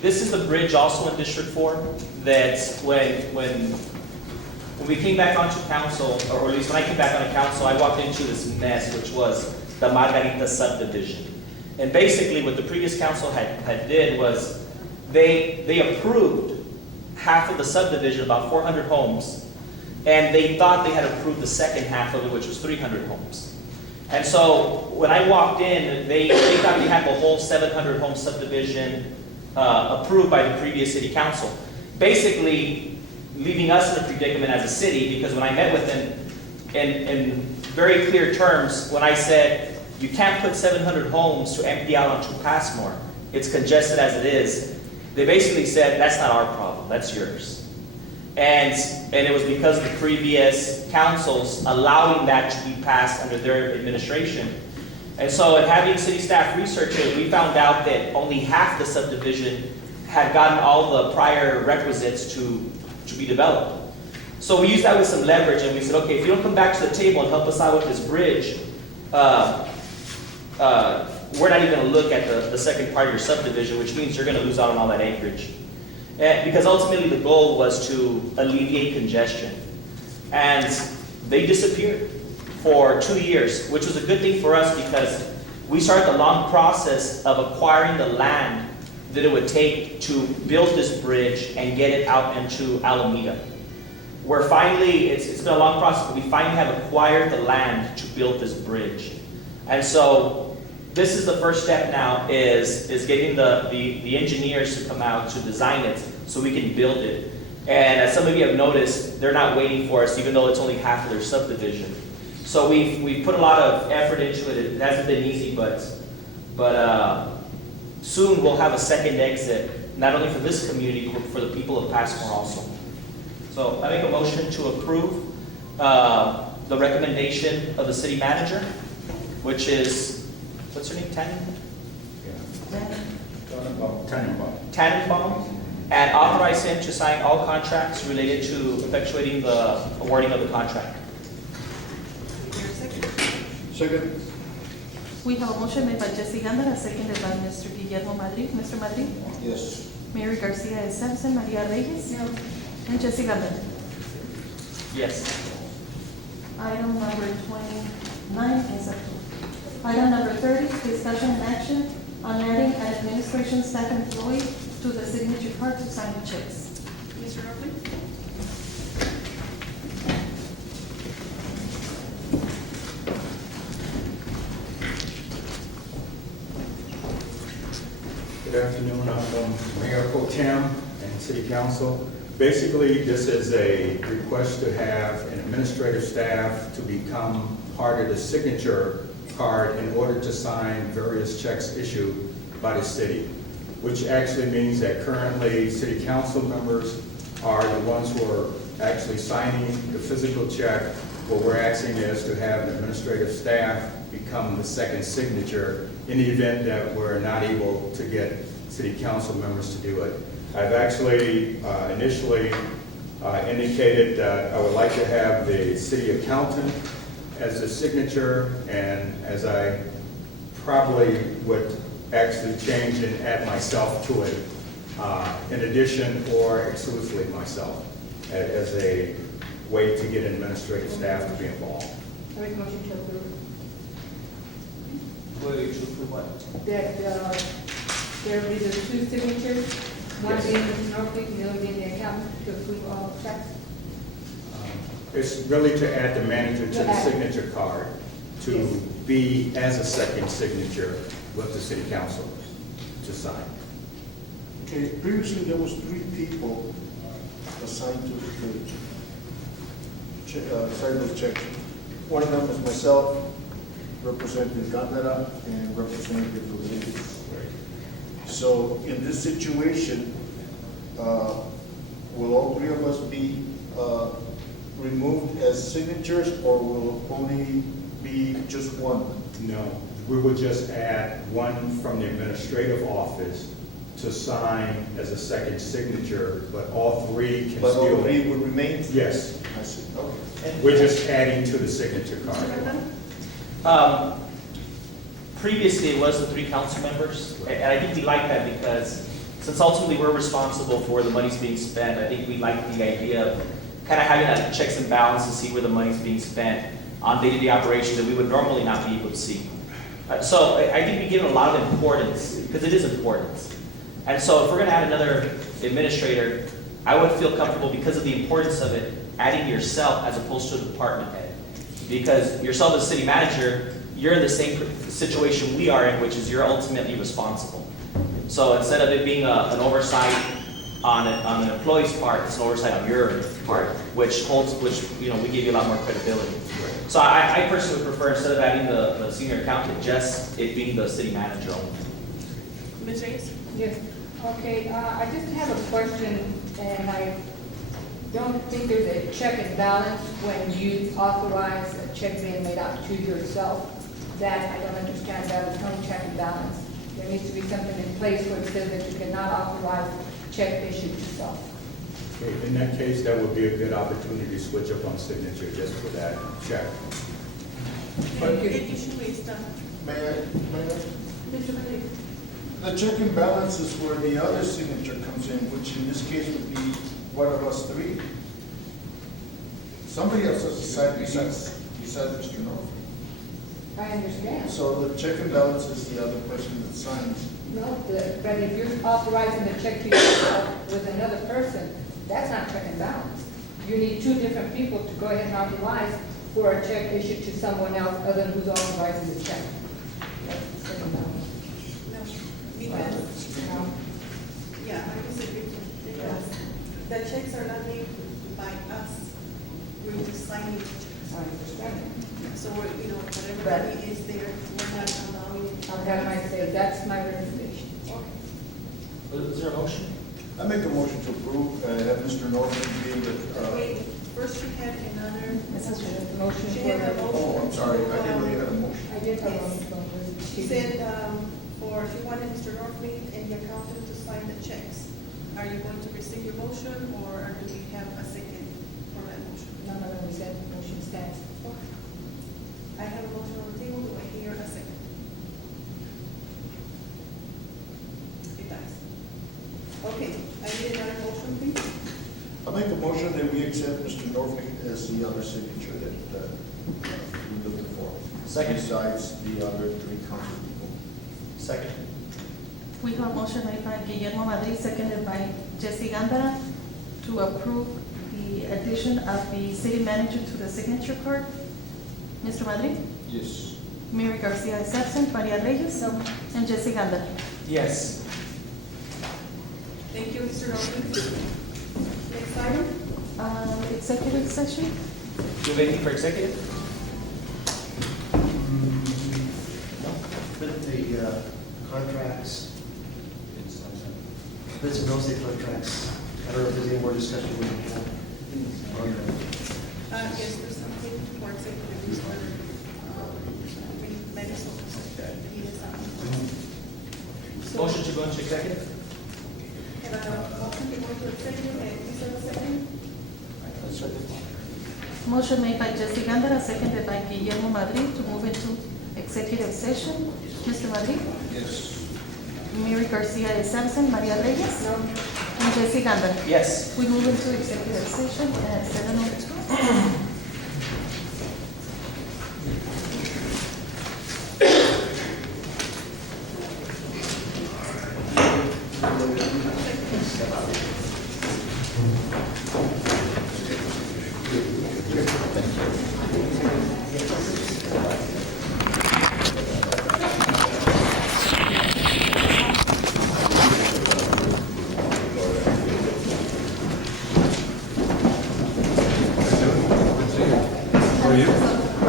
This is the bridge also in District 4, that when we came back onto council, or at least when I came back on council, I walked into this mess, which was the Margarita subdivision. And basically what the previous council had did was they approved half of the subdivision, about 400 homes, and they thought they had approved the second half of it, which was 300 homes. And so when I walked in, they thought we had the whole 700 home subdivision approved by the previous city council. Basically, leaving us in a predicament as a city, because when I met with them in very clear terms, when I said, you can't put 700 homes to empty out onto Passmore, it's congested as it is, they basically said, that's not our problem, that's yours. And it was because of the previous councils allowing that to be passed under their administration. And so in having city staff research it, we found out that only half the subdivision had gotten all the prior requisites to be developed. So we used that with some leverage, and we said, okay, if you don't come back to the table and help us out with this bridge, we're not even going to look at the second part of your subdivision, which means you're going to lose out on all that acreage. Because ultimately the goal was to alleviate congestion. And they disappeared for 2 years, which was a good thing for us because we started the long process of acquiring the land that it would take to build this bridge and get it out into Alameda. Where finally, it's been a long process, but we finally have acquired the land to build this bridge. And so this is the first step now, is getting the engineers to come out to design it so we can build it. And as some of you have noticed, they're not waiting for us, even though it's only half of their subdivision. So we've put a lot of effort into it. It hasn't been easy, but soon we'll have a second exit, not only for this community, but for the people of Passmore also. So I make a motion to approve the recommendation of the city manager, which is, what's her name, Tannenbaum, and authorize him to sign all contracts related to effectuating the awarding of the contract. Second. We have a motion made by Jesse Gandara, seconded by Mr. Guillermo Madrid. Mr. Madrid? Yes. Mary Garcia is absent. Maria Reyes? No. And Jesse Gandara? Yes. Item number 29 is approved. Item number 30, discussion and action on adding an administration staff employee to the signature card to sign the checks. Mr. Norman? Good afternoon, Mayor Pro Tem and City Council. Basically, this is a request to have an administrative staff to become part of the signature card in order to sign various checks issued by the city, which actually means that currently city council members are the ones who are actually signing the physical check. What we're asking is to have an administrative staff become the second signature in the event that we're not able to get city council members to do it. I've actually initially indicated that I would like to have the city accountant as the signature, and as I probably would actually change and add myself to it, in addition or exclusively myself, as a way to get administrative staff to be involved. I make a motion to approve. Wait, to approve what? That there will be the two signatures, one Yes. being Mr. Norfleet and the other being the accountant, to approve all checks. It's really to add the manager to the signature card, to be as a second signature with the city council to sign. Okay, previously there was 3 people assigned to sign those checks. One of them is myself, Representative Gandara, and Representative Rodriguez. So in this situation, will all 3 of us be removed as signatures, or will only be just one? No, we would just add one from the administrative office to sign as a second signature, but all 3 can But all still. 3 would remain? Yes, I see, okay. we're just adding to the signature card. previously it was the 3 council members, and I think we like that because since ultimately we're responsible for the monies being spent, I think we like the idea of kind of having that checks and balances to see where the money's being spent on day-to-day operations that we would normally not be able to see. So I think we give it a lot of importance, because it is important. And so if we're gonna add another administrator, I would feel comfortable, because of the importance of it, adding yourself as opposed to a department head. Because yourself as city manager, you're in the same situation we are in, which is you're ultimately responsible. So instead of it being an oversight on an employee's part, it's an oversight on your part, which we give you a lot more credibility. So I personally would prefer, instead of adding the senior accountant, just it being the city manager only. Ms. Reyes? Yes, okay, I just have a question, and I don't think there's a check and balance when you authorize a check being made out to yourself. That, I don't understand, that is no check and balance. There needs to be something in place where it says that you cannot authorize check issued to self. Okay, in that case, that would be a good opportunity to switch up on signature just for that check. But- It usually is done. May I? Mr. Madrid? The check and balance is where the other signature comes in, which in this case would be one of us 3. Somebody else has to sign besides Mr. North. I understand. So the check and balance is the other person that signs. No, but if you're authorizing the check to yourself with another person, that's not check and balance. You need 2 different people to go ahead and authorize for a check issued to someone else other than who's authorizing the check. That's the check and balance. No, because, yeah, I disagree because the checks are not made by us. We're just signing the checks. I understand. So we're, whatever But- money is there, we're not allowing it. That might say, that's my recommendation. Is there a motion? I make a motion to approve, have Mr. Norton be able to, Wait, first you had another. Motion She had a for, motion. oh, I'm sorry, I didn't know you had a motion. I did have Yes. one. She said, she wanted Mr. Northmead and the accountant to sign the checks. Are you going to rescind your motion, or do we have a second for that motion? No, we said motion stands. I have a motion on the table, do I hear a second? It dies. Okay, I need another motion, please. I make a motion that we accept Mr. Norton as the other signature that we're looking for. Second. Besides the other 3 council people. Second. We have a motion made by Guillermo Madrid, seconded by Jesse Gandara, to approve the addition of the city manager to the signature card. Mr. Madrid? Yes. Mary Garcia is absent, Maria Reyes? And Jesse Gandara. Yes. Thank you, Mr. Northmead. Next item? Executive session? Do you have anything for executive? The contracts, bids and real estate contracts, I don't know if there's any more discussion we can have on that. Yes, there's something for executive order. Motion to go into executive? Can I have a motion to go into executive, and please have a second? Motion made by Jesse Gandara, seconded by Guillermo Madrid, to move into executive session. Mr. Madrid? Yes. Mary Garcia is absent, Maria Reyes? And Jesse Gandara. Yes. We move into executive session at 7:02.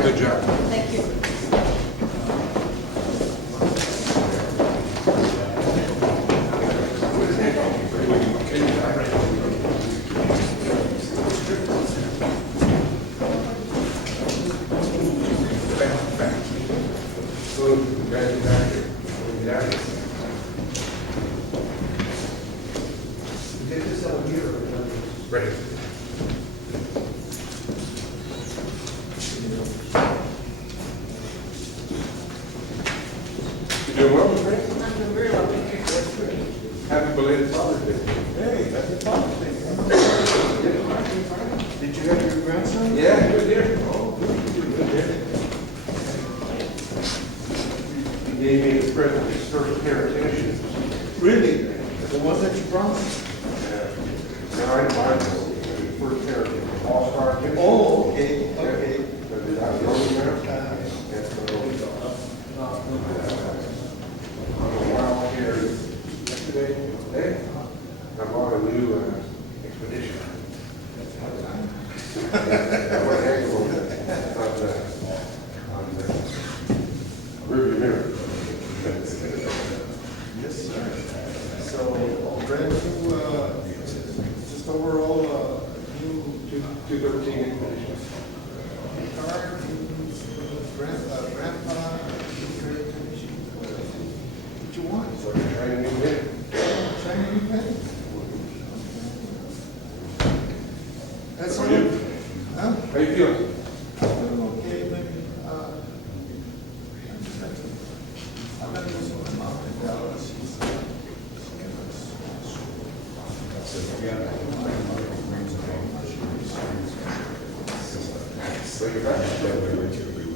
Good job. Thank you. Good, you guys are back here. Yeah. Take this out here. Ready. Happy belated Father's Day. Hey, happy Father's Day. Did you have your grandson? Yeah, good there. Oh, good. He gave me the present, his first pair of tennis shoes. Really? The ones that you promised? Yeah. Now I bought the first pair of all-star tennis shoes. Oh, okay, okay. But I wrote them there. And so, on a while here today, I bought a new expedition. That was excellent on the rearview mirror. Yes, sir. So, brand new, just overall, new 213 expedition. car, grandpa, what you want? So you're trying to new it. Trying to be ready. That's How all. are you? Huh? How you feeling? I'm okay, maybe, I'm not going to my mom in Dallas. So you're back.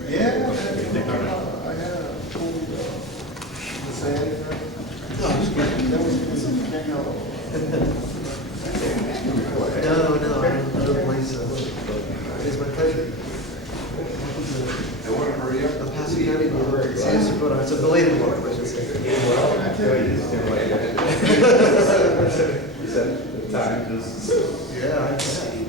Yeah, I had a cool, that was good. Can't help it. No, I don't believe so. It's my pleasure. I want to hurry up. El Paso County, San Dakota, it's a belated one, I should say. Yeah, I can.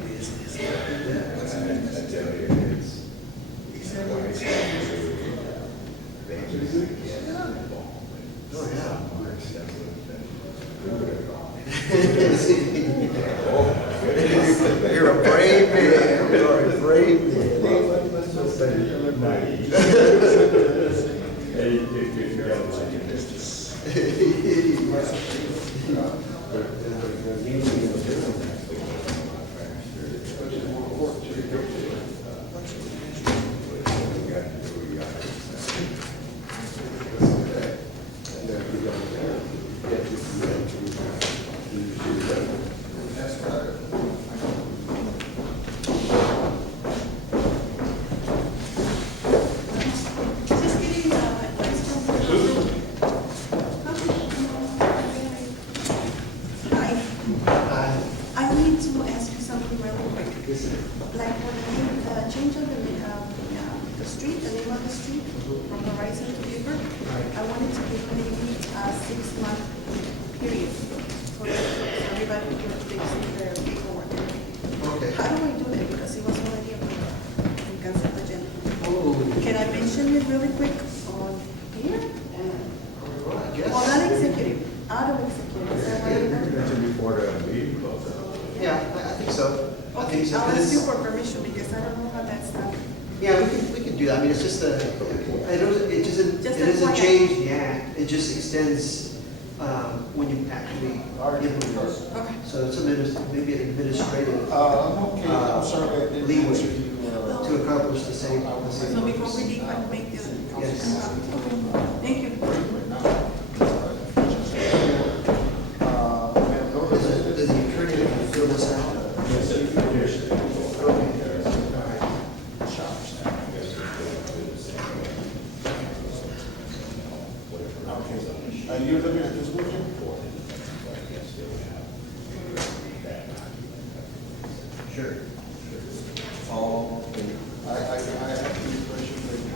Oh, yeah. You're a brave man. You're a brave man. Just getting advice from Hi, I need to ask you something really quick. Like when the change of the street, the name of the street, from Horizon to Beaver, I wanted to give maybe a 6-month period for everybody to fix their paperwork. Okay. How do I do that? Because it was already approved in consent agenda. Oh, Can I mention it really quick on here? well, I guess. Well, not executive, out of executive. Is that right? Before the meeting closes. Yeah, I think so. I Okay, think so. I'll 'Cause ask you it's- for permission because I don't know how that's done. Yeah, we can do that. I mean, it's just a, it doesn't, Just it doesn't FYI. change the act. It just extends, when you actually implement it. Okay. So it's maybe an administrative, I'm okay, I'm sorry I didn't Leeway. answer you. to accomplish the same. So before we leave, I'll make the. Yes. Thank you. Does the attorney fill this out? Okay. You're looking at this one, Jim? Sure. I have the impression that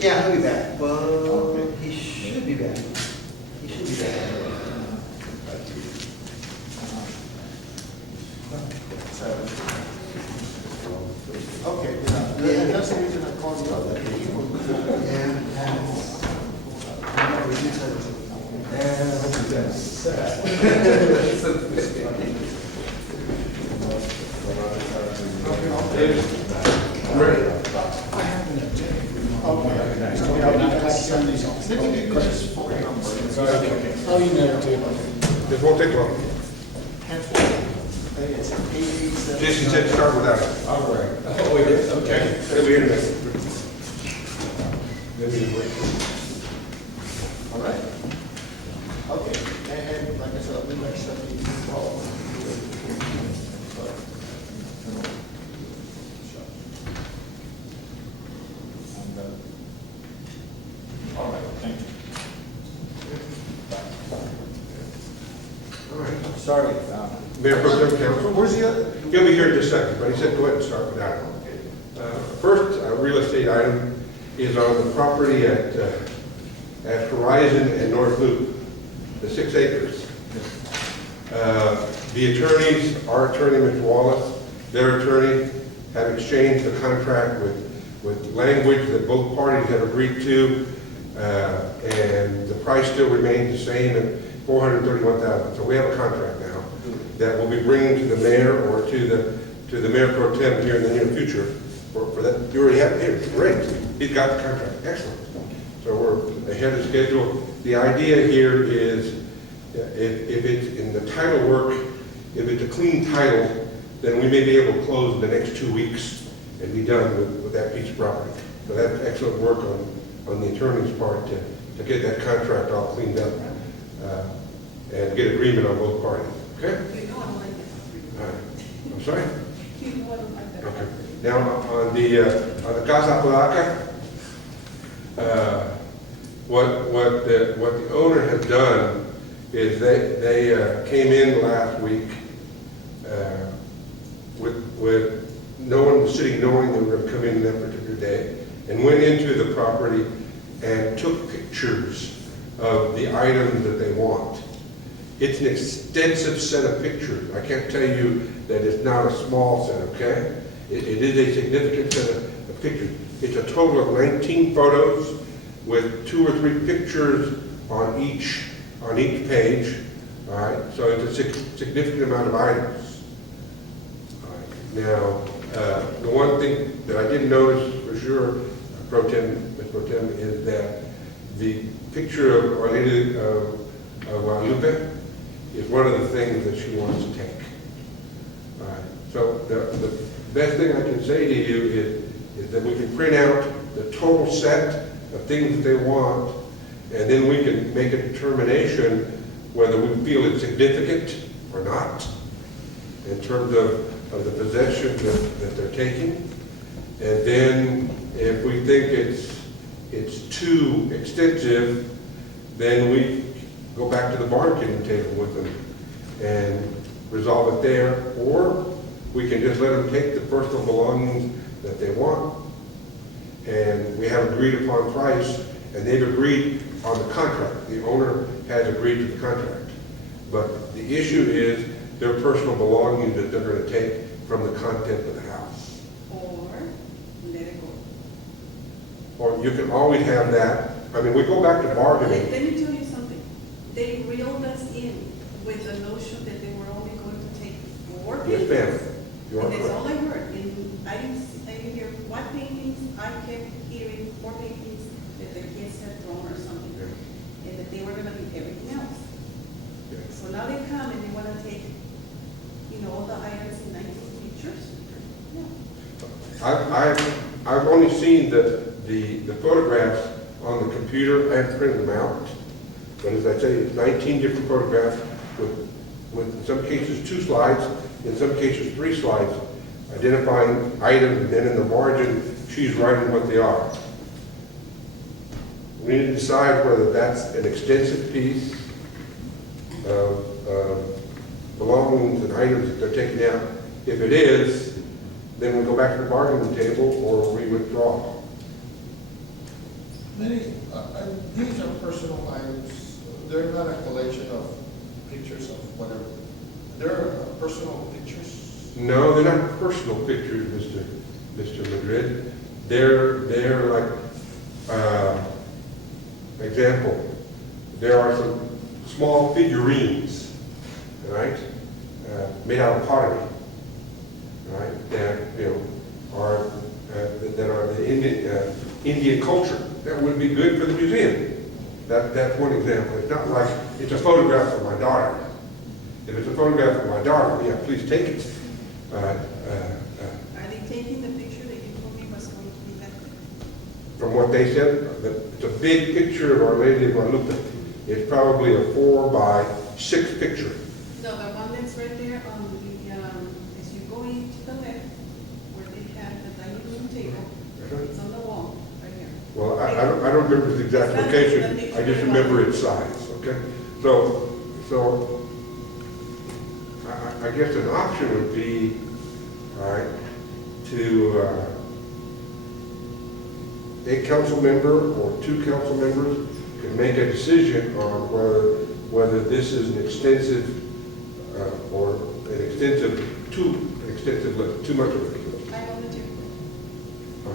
Yeah, he'll be back. Well, he should be back. He should be back. okay, yeah, that's the reason I called you up. Yeah. This won't take long. Jason said start without it. All right. Oh, wait, okay. It'll be in a minute. Mayor Pro Tem Council. Where's the other? He'll be here in just a second, but he said go ahead and start with that one. First, real estate item is on the property at Horizon and North Loop, the 6 acres. The attorneys, our attorney, Mr. Wallace, their attorney, have exchanged the contract with language that both parties have agreed to, and the price still remains the same at $431,000. So we have a contract now that we'll be bringing to the mayor or to the mayor pro tem here in the near future for that. You already have it here, great. He's got the contract, excellent. So we're ahead of schedule. The idea here is if it's in the title work, if it's a clean title, then we may be able to close in the next 2 weeks and be done with that piece of property. So that's excellent work on the attorney's part to get that contract all cleaned up and get agreement on both parties. Okay? You know I don't like that. All right. I'm sorry? You know I don't like that. Okay. Now, on the Casa Placa, what the owner has done is they came in last week with no one in the city knowing they were going to come in that particular day, and went into the property and took pictures of the items that they want. It's an extensive set of pictures. I can't tell you that it's not a small set, okay? It is a significant set of pictures. It's a total of 19 photos with 2 or 3 pictures on each page. All right, so it's a significant amount of items. All right. Now, the one thing that I didn't notice for sure, Ms. Pro Tem, is that the picture of Our Lady of Guadalupe is one of the things that she wants to take. All right. So the best thing I can say to you is that we can print out the total set of things that they want, and then we can make a determination whether we feel it's significant or not in terms of the possession that they're taking. And then if we think it's too extensive, then we go back to the bargaining table with them and resolve it there, or we can just let them take the personal belongings that they want, and we have agreed upon price, and they've agreed on the contract. The owner has agreed to the contract. But the issue is their personal belongings that they're going to take from the content of the house. Or let it go. Or you can always have that. I mean, we go back to bargaining. Let me tell you something. They reeled us in with the notion that they were only going to take 4 Yes, paintings. ma'am. You are And that's correct. all I heard. And I didn't hear what paintings. I kept hearing 4 paintings that the kids had thrown or something. Yeah. And that they were gonna leave everything else. Yeah. So now they come and they wanna take, all the items in 19 pictures. Yeah. I've only seen the photographs on the computer. I haven't printed them out. But as I say, it's 19 different photographs with in some cases 2 slides, in some cases 3 slides, identifying items, and then in the margin, she's writing what they are. We need to decide whether that's an extensive piece of belongings and items that they're taking out. If it is, then we go back to the bargaining table or we withdraw. These are personal items. They're not a collection of pictures of whatever. They're personal pictures. No, they're not personal pictures, Mr. Madrid. They're like, example, there are some small figurines, right, made out of pottery, right, that are the Indian culture. That would be good for the museum. That's one example. It's not like it's a photograph of my daughter. If it's a photograph of my daughter, yeah, please take it. Are they taking the picture that you told me was going to be left? From what they said, it's a big picture of Our Lady of Guadalupe. It's probably a 4 by 6 picture. No, the one that's right there on the, as you go into the left, where they have the dining room table, it's on the wall, right here. Well, I don't remember the exact location. I just remember its size. Okay, so I I guess an option would be, all right, to, a council member or two council members could make a decision on whether this is an extensive, or an extensive list, too much of a list. I know the two.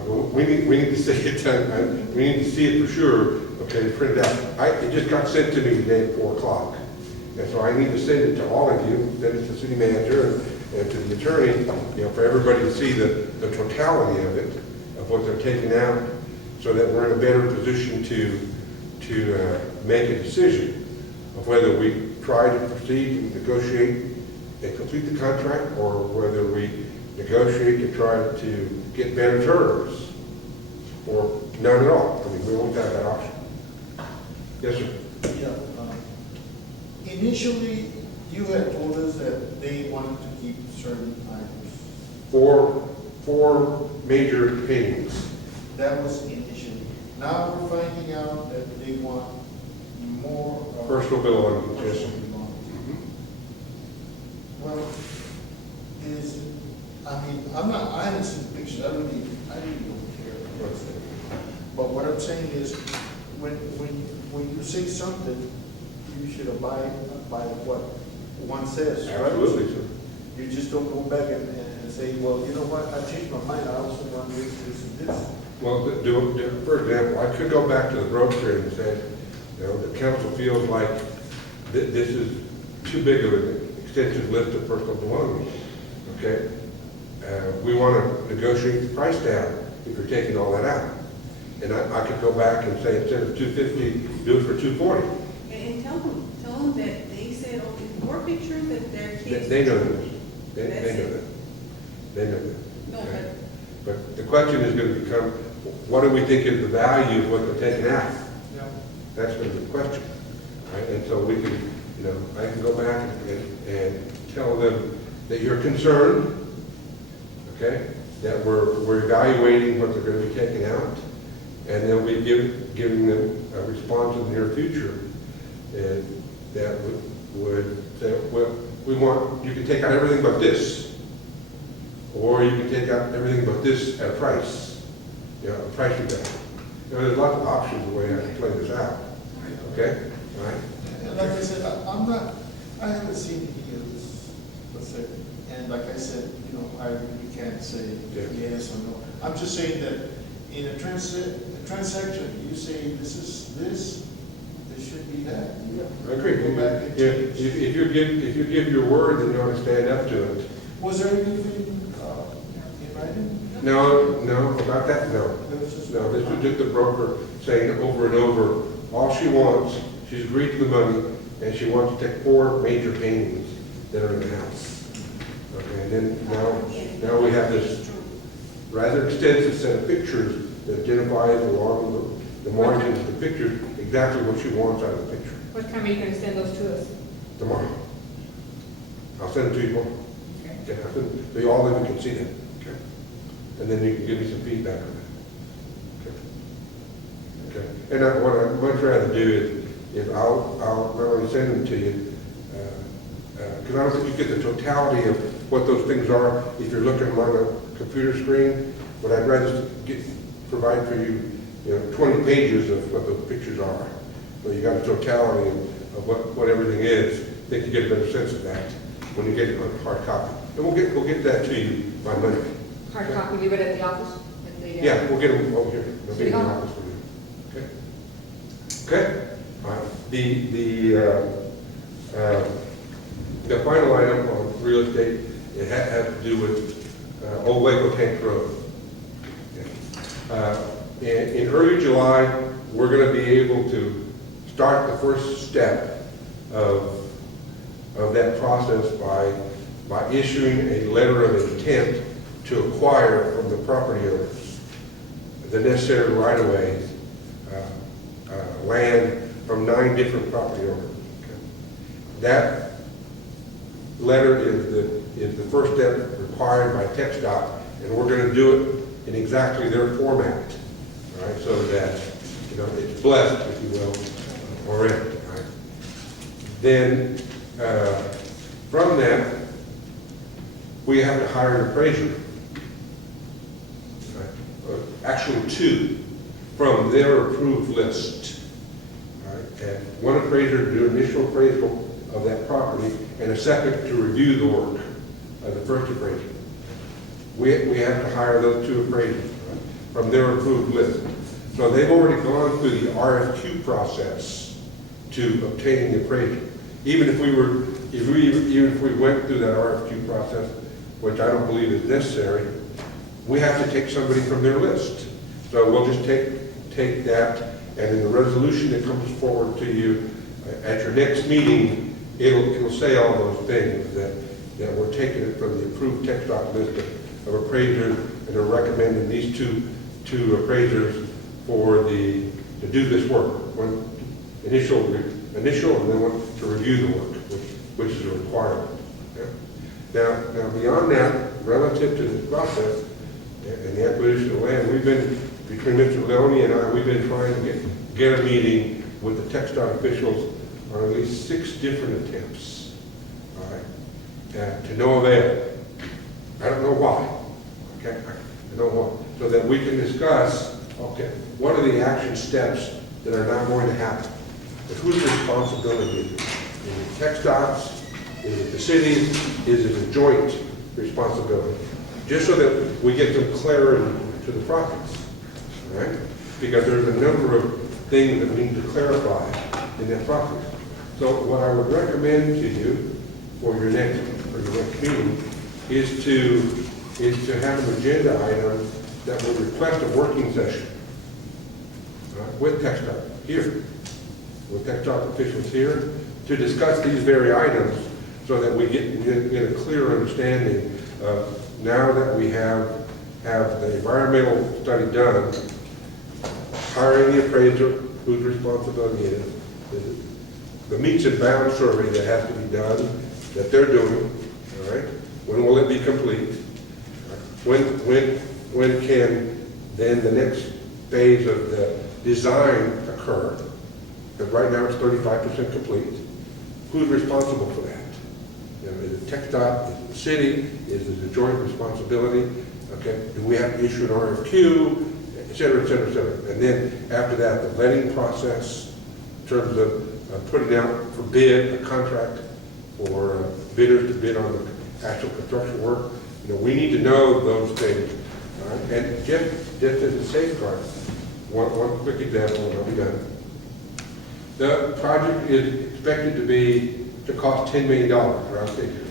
Well, we need to see it done, we need to see it for sure, okay, print it out. It just got sent to me today at 4 o'clock. And so I need to send it to all of you, send it to the city manager and to the attorney, for everybody to see the totality of it, of what they're taking out, so that we're in a better position to make a decision of whether we try to proceed and negotiate and complete the contract, or whether we negotiate to try to get better terms, or none at all. I mean, we always have that option. Yes, sir. Yeah, initially, you had told us that they wanted to keep certain items. Four major paintings. That was initially. Now we're finding out that they want more. of Personal belongings, yes. personal belongings. Well, I haven't seen the pictures, I really don't care what's there. But what I'm saying is, when you say something, you should abide by what one says, right? Absolutely, sir. You just don't go back and say, well, you know what, I changed my mind, I also want this, and this. Well, for example, I could go back to the broker and say, the council feels like this is too big of an extensive list of personal belongings, okay? We want to negotiate the price down if you're taking all that out. And I could go back and say, instead of $250, do it for $240. And tell them that they said only 4 pictures that their kids. They know this. They know that. They know that. No, okay? But the question is going to become, what do we think is the value of what they're taking out? Yeah. That's going to be the question, right? And so we can, I can go back and tell them that you're concerned, okay? That we're evaluating what they're going to be taking out, and then we giving them a response in the near future, and that would say, well, you can take out everything but this, or you can take out everything but this at a price, a price reduction. There's lots of options the way I can play this out. Okay? All right? And like I said, I haven't seen any of this, let's say, and like I said, I really can't say Yeah. yes or no. I'm just saying that in a transaction, you say this is this, this should be that. I agree. Go back and If change. you give your word, then you ought to stand up to it. Was there anything in writing? No, about that, no. There was just- No, this was just the broker saying over and over, all she wants, she's agreed to the money, and she wants to take 4 major paintings that are in the house. Okay, and then now we have this rather extensive set of pictures that identifies along the margins of the pictures exactly what she wants out of the picture. What time are you gonna send those to us? Tomorrow. I'll send it to you tomorrow. Okay, I'll send it to you all, then you can see them. Okay. And then you can give me some feedback on that. Okay. Okay. And what I'd much rather do is I'll not only send them to you, because I don't think you get the totality of what those things are if you're looking on a computer screen, but I'd rather provide for you, 20 pages of what those pictures are. So you got a totality of what everything is. I think you get a better sense of that when you get it on hard copy. And we'll get that to you by Monday. Hard copy, leave it at the office? At the, Yeah, we'll get them over here. They'll be in the City Hall. office for you. Okay? Okay? All right. The final item on real estate, it has to do with Old Waco Tank Road. In early July, we're going to be able to start the first step of that process by issuing a letter of intent to acquire from the property owners the necessary right-of-way land from 9 different property owners. Okay. That letter is the first step required by TxDOT, and we're going to do it in exactly their format, all right, so that it's blessed, if you will, already. All right. Then from that, we have to hire an appraiser. Actually, two from their approved list. All right, and one appraiser to do initial appraisal of that property, and a second to review the work of the first appraiser. We have to hire those two appraisers, right, from their approved list. So they've already gone through the RFQ process to obtain the appraisal. Even if we went through that RFQ process, which I don't believe is necessary, we have to take somebody from their list. So we'll just take that, and in the resolution that comes forward to you at your next meeting, it'll say all those things, that we're taking it from the approved TxDOT list of appraisers, and are recommending these two appraisers to do this work. One initial, and then one to review the work, which is a requirement. Okay? Now beyond that, relative to this process and the acquisition of land, between Mr. Leone and I, we've been trying to get a meeting with the TxDOT officials on at least 6 different attempts. All right, to no avail. I don't know why. Okay, I don't know why. So that we can discuss, okay, what are the action steps that are now going to happen? But whose responsibility is it? Is it TxDOT's? Is it the city's? Is it a joint responsibility? Just so that we get some clarity to the process, all right? Because there's a number of things that we need to clarify in that process. So what I would recommend to you for your next meeting is to have an agenda item that will request a working session with TxDOT here, with TxDOT officials here, to discuss these very items so that we get a clear understanding of, now that we have the environmental study done, hiring the appraiser, whose responsibility it is, the meets and bounds survey that has to be done, that they're doing, all right? When will it be complete? When can then the next phase of the design occur? Because right now it's 35% complete. Who's responsible for that? You know, is it TxDOT, is it the city, is it a joint responsibility? Okay, do we have to issue an RFQ, et cetera, et cetera, et cetera. And then after that, the letting process in terms of putting out for bid a contract for bidders to bid on the actual construction work. You know, we need to know those things. All right? And just as a safeguard, one quick example, and I'll be done. The project is expected to cost $10 million, round figure.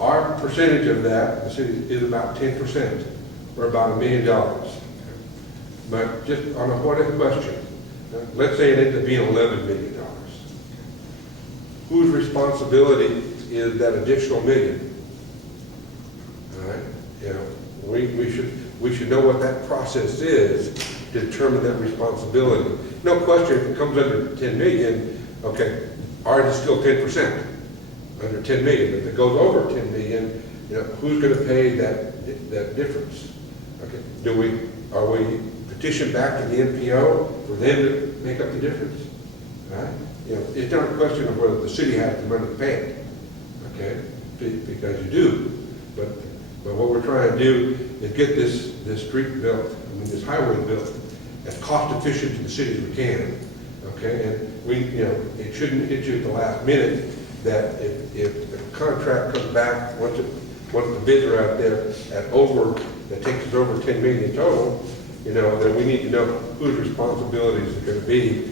Our percentage of that, the city, is about 10%, or about $1 million. But just on a what if question, let's say it ends up being $11 million. Whose responsibility is that additional $1 million? All right, you know, we should know what that process is to determine that responsibility. No question, if it comes under 10 million, okay, ours is still 10%, under 10 million. If it goes over 10 million, you know, who's going to pay that difference? Okay, are we petitioned back to the NPO for them to make up the difference? All right? You know, it's not a question of whether the city has the money to pay it, okay? Because you do. But what we're trying to do is get this street built, this highway built, as cost efficient to the city as we can, okay? And it shouldn't hit you at the last minute that if the contract comes back, once the bids are out there that takes us over 10 million total, you know, then we need to know whose responsibilities are going to be,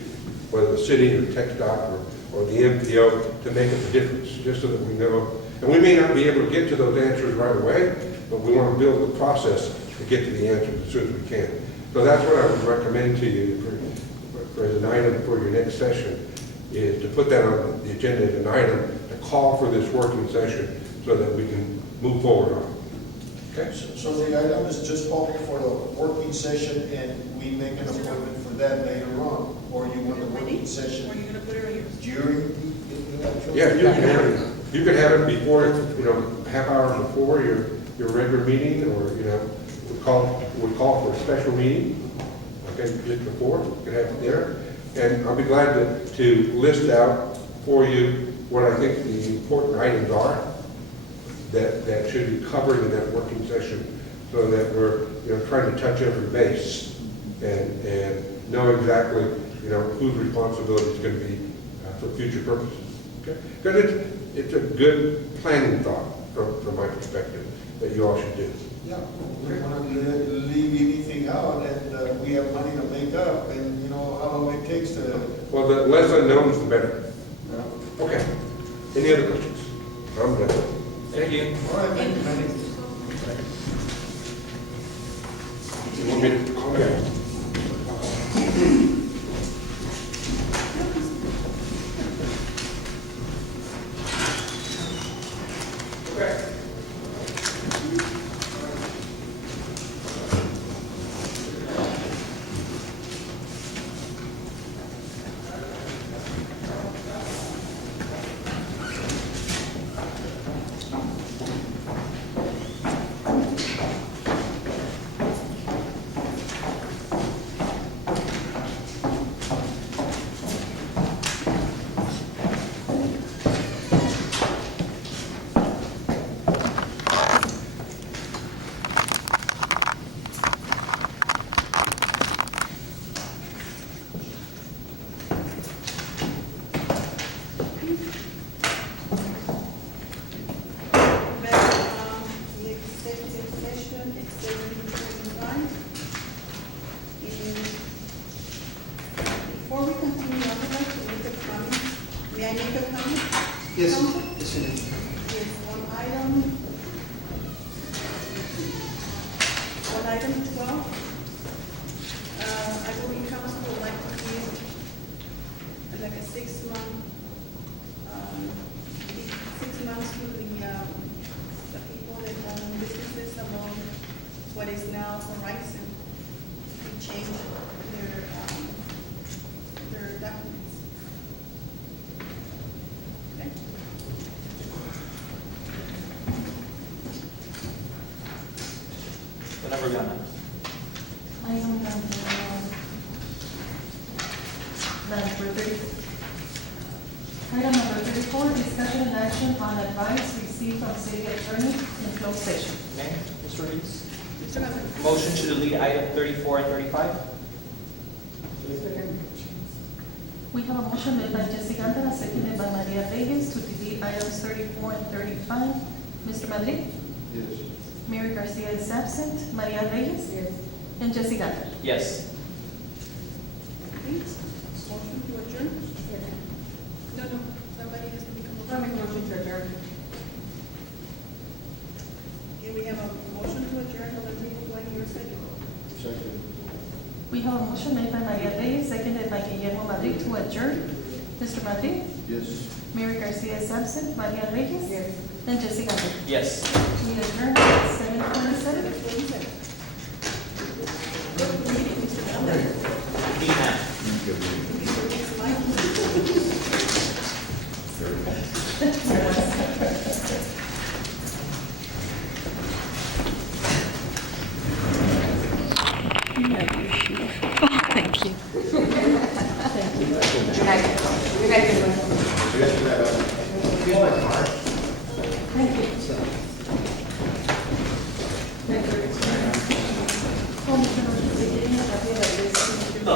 whether the city or TxDOT or the MPO, to make up the difference, just so that we know. And we may not be able to get to those answers right away, but we want to build the process to get to the answers as soon as we can. So that's what I would recommend to you for as an item for your next session, is to put that on the agenda as an item to call for this working session so that we can move forward on it. Okay? So the item is just calling for the working session and we make an appointment for that later on? Or you want the working session? Or are you gonna put it on your? During the actual? Yeah, you can have it before, you know, half hour before your regular meeting, or, you know, we call for a special meeting, okay, just before, you can have it there. And I'll be glad to list out for you what I think the important items are that should be covered in that working session, so that we're, trying to touch every base and know exactly, whose responsibility is going to be for future purposes. Okay? Because it's a good planning thought from my perspective that you all should do. Yeah, we don't want to leave anything out, and we have money to make up, and you know how long it takes to. Well, the less unknowns, the better. Okay. Any other questions? I'm done. Thank you. All right, thank you. You want me to? Okay. The executive session, it's 7:25. Before we continue, I would like to make a comment. May I make a comment? Yes, Counsel? yes, you may. Yes, on item 12, I believe council would like to give like a 6-month, 6 months to the people that own businesses along what is now Horizon to change their documents. Okay? Whenever you're done. Item number 30. Item number 34, discussion and action on advice received from city attorney in closed session. Mayor, Mr. Reeves? Mr. Mayor. Motion to delete item 34 and 35? We have a motion made by Jesse Gantara, seconded by Maria Reyes to delete items 34 and 35. Mr. Madrid? Yes. Mary Garcia is absent. Maria Reyes? Yes. And Jesse Gantara. Yes. Please, motion to adjourn? No, somebody has to make a motion. I'll make a motion to adjourn. Okay, we have a motion to adjourn on the table, do I hear a second? Second. We have a motion made by Maria Reyes, seconded by Guillermo Madrid to adjourn. Mr. Madrid? Yes. Mary Garcia is absent. Maria Reyes? Yes. And Jesse Gantara. Yes. We adjourn at 7:27. Good meeting, Mr. Miller. Dina. Thank you. Good night. Good night, everyone. Thank you. Thank you. No,